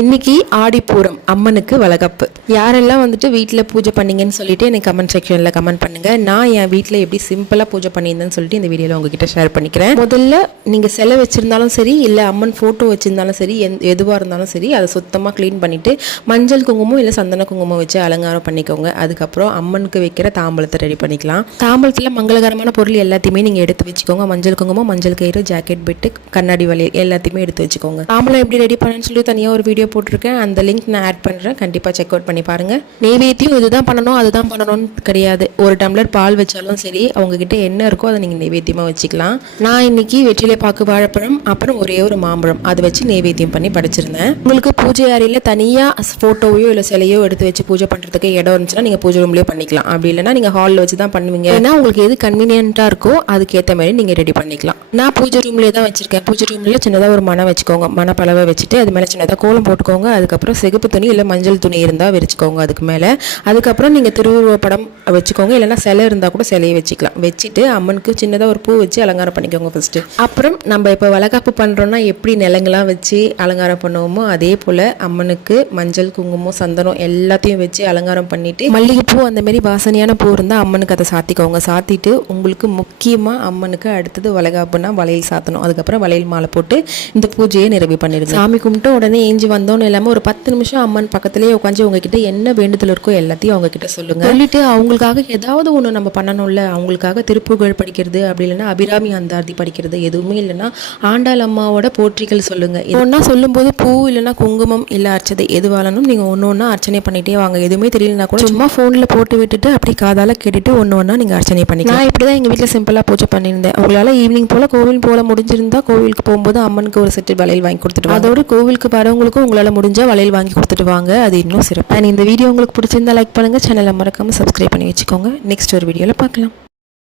இன்னைக்கு ஆடிப்பூரம் அம்மனுக்கு வளகப்பு. யாரெல்லாம் வந்துட்டு வீட்டில் பூஜை பண்ணீங்கன்னு சொல்லிட்டு எனக்கு கமெண்ட் செக்ஷனில் கமெண்ட் பண்ணுங்க. நான் என் வீட்டில் எப்படி சிம்பிளாக பூஜை பண்ணியிருந்தேன்னு சொல்லிட்டு இந்த வீடியோவில் உங்ககிட்ட ஷேர் பண்ணிக்கிறேன். முதல்ல நீங்கள் செலை வச்சிருந்தாலும் சரி இல்லை அம்மன் ஃபோட்டோ வச்சிருந்தாலும் சரி எந் எதுவாக இருந்தாலும் சரி அதை சுத்தமாக க்ளீன் பண்ணிட்டு மஞ்சள் குங்குமம் இல்லை சந்தன குங்குமம் வச்சு அலங்காரம் பண்ணிக்கோங்க. அதுக்கப்புறம் அம்மனுக்கு வைக்கிற தாம்பலத்தை ரெடி பண்ணிக்கலாம். தாம்பலத்தில் மங்களகரமான பொருள் எல்லாத்தையுமே நீங்கள் எடுத்து வச்சுக்கோங்க. மஞ்சள் குங்குமம் மஞ்சள் கயிறு ஜாக்கெட் பெட்டு கண்ணாடி வளையல் எல்லாத்தையுமே எடுத்து வச்சுக்கோங்க. தாம்பழம் எப்படி ரெடி பண்ணணும்னு சொல்லி தனியாக ஒரு வீடியோ போட்டிருக்கேன். அந்த லிங்க் நான் ஆட் பண்ணுறேன் கண்டிப்பாக செக் அவுட் பண்ணி பாருங்கள் நெய்வேத்தியம் இதுதான் பண்ணணும் அதுதான் பண்ணணும்னு கிடையாது. ஒரு டம்ளர் பால் வச்சாலும் சரி அவங்க கிட்ட என்ன இருக்கோ அதை நீங்கள் நெய்வேத்தியமாக வச்சுக்கலாம். நான் இன்னைக்கு வெற்றிலை பாக்கு வாழைப்பழம் அப்புறம் ஒரே ஒரு மாம்பழம். அதை வச்சு நெய்வேத்தியம் பண்ணி படைச்சிருந்தேன். உங்களுக்கு பூஜை அறையில் தனியாக ஃபோட்டோவையோ இல்லை சிலையோ எடுத்து வச்சு பூஜை பண்ணுறதுக்கு இடம் இருந்துச்சுன்னா நீங்கள் பூஜை ரூம்லேயே பண்ணிக்கலாம். அப்படி இல்லைன்னா நீங்கள் ஹாலில் வச்சு தான் பண்ணுவீங்க. ஏன்னா உங்களுக்கு எது கன்வீனியன்ட்டாக இருக்கோ அதுக்கேற்ற மாதிரி நீங்கள் ரெடி பண்ணிக்கலாம். நான் பூஜை ரூம்லேயே தான் வச்சுருக்கேன். பூஜை ரூமில் சின்னதாக ஒரு மனை வச்சுக்கோங்க. மனப்பளவை வச்சுட்டு அது மேலே சின்னதாக கோலம் போட்டுக்கோங்க. அதுக்கப்புறம் சிகப்பு துணி இல்லை மஞ்சள் துணி இருந்தால் விரிச்சுக்கோங்க அதுக்கு மேலே. அதுக்கப்புறம் நீங்கள் திருவுருவ படம் வச்சுக்கோங்க. இல்லைன்னா சிலை இருந்தால் கூட சிலையை வச்சுக்கலாம். வச்சுட்டு அம்மனுக்கு சின்னதாக ஒரு பூ வச்சு அலங்காரம் பண்ணிக்கோங்க ஃபஸ்ட்டு அப்புறம் நம்ம இப்போ வளகாப்பு பண்ணுறோன்னா எப்படி நிலங்கள்லாம் வச்சு அலங்காரம் பண்ணுவோமோ அதே போல் அம்மனுக்கு மஞ்சள் குங்குமம் சந்தனம் எல்லாத்தையும் வச்சு அலங்காரம் பண்ணிவிட்டு மல்லிகைப்பூ அந்தமாரி வாசனையான பூ இருந்தால் அம்மனுக்கு அதை சாத்திக்கோங்க. சாத்திட்டு உங்களுக்கு முக்கியமாக அம்மனுக்கு அடுத்தது வளகாப்புனா வளையல் சாத்தணும். அதுக்கப்புறம் வளையல் மாலை போட்டு இந்த பூஜையை நிறைவு பண்ணிடுங்க. சாமி கும்பிட்டு உடனே ஏஞ்சி வந்தோன்னு இல்லாமல் ஒரு பத்து நிமிஷம் அம்மன் பக்கத்துலேயே உட்காந்து உங்ககிட்ட என்ன வேண்டுதல் இருக்கோ எல்லாத்தையும் அவங்க கிட்ட சொல்லுங்க. சொல்லிட்டு அவங்களுக்காக ஏதாவது ஒன்று நம்ம பண்ணணும்ல. அவங்களுக்காக திருப்புகழ் படிக்கிறது அப்படி இல்லைன்னா அபிராமி அந்தாதி படிக்கிறது எதுவுமே இல்லைன்னா ஆண்டாள் அம்மாவோட போற்றிகள் சொல்லுங்க. ஒன்றா சொல்லும்போது பூ இல்லைன்னா குங்குமம் இல்லை அர்ச்சதை எதுவாலும் நீங்கள் ஒன்று ஒன்றா அர்ச்சனை பண்ணிட்டே வாங்க. எதுவுமே தெரியலனா கூட சும்மா ஃபோனில் போட்டு விட்டுட்டு அப்படி காதால கேட்டுட்டு ஒன்று ஒன்றா நீங்கள் அர்ச்சனை பண்ணிக்கலாம். நான் இப்படி தான் எங்கள் வீட்டில் சிம்பிளாக பூஜை பண்ணியிருந்தேன். உங்களால் ஈவினிங் போல் கோவில் போல முடிஞ்சிருந்தா கோவிலுக்கு போகும்போது அம்மனுக்கு ஒரு செட்டு வளையல் வாங்கி கொடுத்துட்டு. அதோட கோவிலுக்கு வரவங்களுக்கும் உங்களால் முடிஞ்சா வளையல் வாங்கி கொடுத்துட்டு வாங்க. அது இன்னும் சிறப்பு. அண்ட் இந்த வீடியோ உங்களுக்கு பிடிச்சிருந்தா லைக் பண்ணுங்கள் சேனலை மறக்காமல் சப்ஸ்கிரைப் பண்ணி வச்சுக்கோங்க. நெக்ஸ்ட் ஒரு வீடியோவில் பார்க்கலாம்.